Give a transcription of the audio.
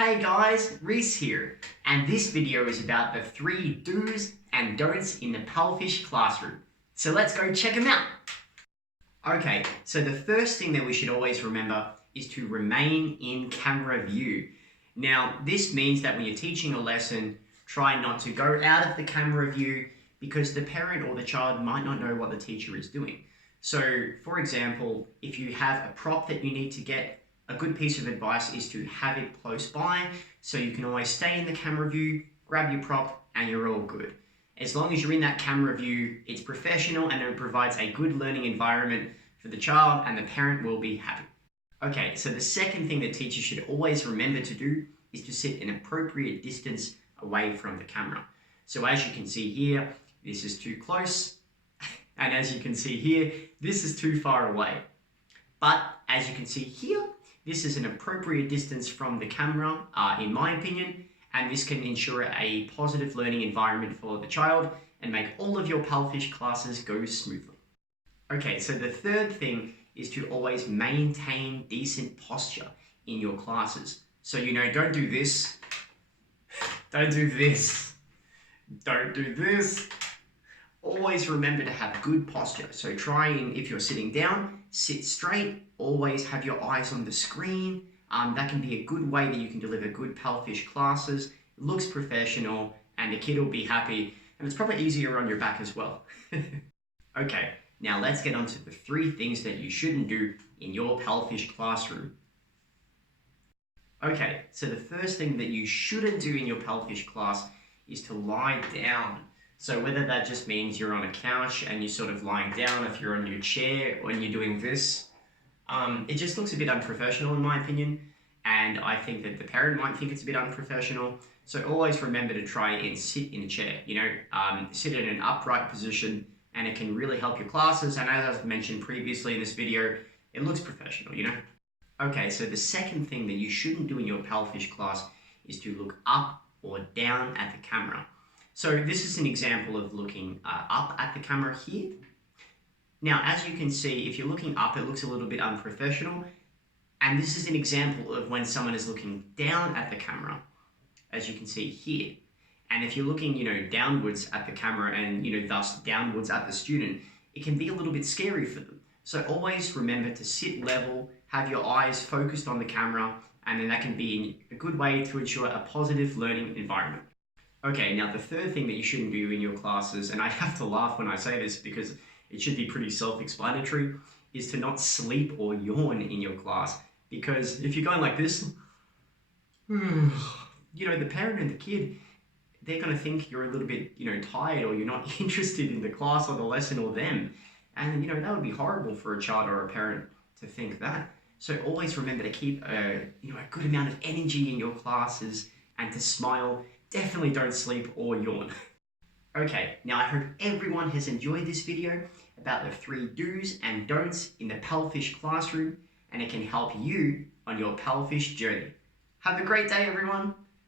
Hey guys, Reese here, and this video is about the 3 do's and don'ts in the PalFish classroom. So let's go check them out. Okay, so the first thing that we should always remember is to remain in camera view. Now, this means that when you're teaching a lesson, try not to go out of the camera view because the parent or the child might not know what the teacher is doing. So, for example, if you have a prop that you need to get, a good piece of advice is to have it close by so you can always stay in the camera view, grab your prop, and you're all good. As long as you're in that camera view, it's professional and it provides a good learning environment for the child and the parent will be happy. Okay, so the second thing that teachers should always remember to do is to sit an appropriate distance away from the camera. So as you can see here, this is too close, and as you can see here, this is too far away. But as you can see here, this is an appropriate distance from the camera, in my opinion, and this can ensure a positive learning environment for the child and make all of your PalFish classes go smoothly. Okay, so the third thing is to always maintain decent posture in your classes. So, don't do this, don't do this, don't do this. Always remember to have good posture. So try and, if you're sitting down, sit straight, always have your eyes on the screen. That can be a good way that you can deliver good PalFish classes. It looks professional and the kid will be happy, and it's probably easier on your back as well. Okay, now let's get on to the 3 things that you shouldn't do in your PalFish classroom. Okay, so the first thing that you shouldn't do in your PalFish class is to lie down. So whether that just means you're on a couch and you're sort of lying down, if you're on your chair or you're doing this, it just looks a bit unprofessional in my opinion, and I think that the parent might think it's a bit unprofessional. So always remember to try and sit in a chair, sit in an upright position, and it can really help your classes. And as I've mentioned previously in this video, it looks professional, Okay, so the second thing that you shouldn't do in your PalFish class is to look up or down at the camera. So this is an example of looking up at the camera here. Now, as you can see, if you're looking up, it looks a little bit unprofessional. And this is an example of when someone is looking down at the camera, as you can see here. And if you're looking, downwards at the camera and, thus downwards at the student, it can be a little bit scary for them. So always remember to sit level, have your eyes focused on the camera, and then that can be a good way to ensure a positive learning environment. Okay, now the third thing that you shouldn't do in your classes, and I have to laugh when I say this because it should be pretty self-explanatory, is to not sleep or yawn in your class. Because if you're going like this, the parent and the kid, they're going to think you're a little bit, tired, or you're not interested in the class or the lesson or them. And, that would be horrible for a child or a parent to think that. So always remember to keep a good amount of energy in your classes and to smile. Definitely don't sleep or yawn. Okay, now I hope everyone has enjoyed this video about the 3 do's and don'ts in the PalFish classroom, and it can help you on your PalFish journey. Have a great day, everyone.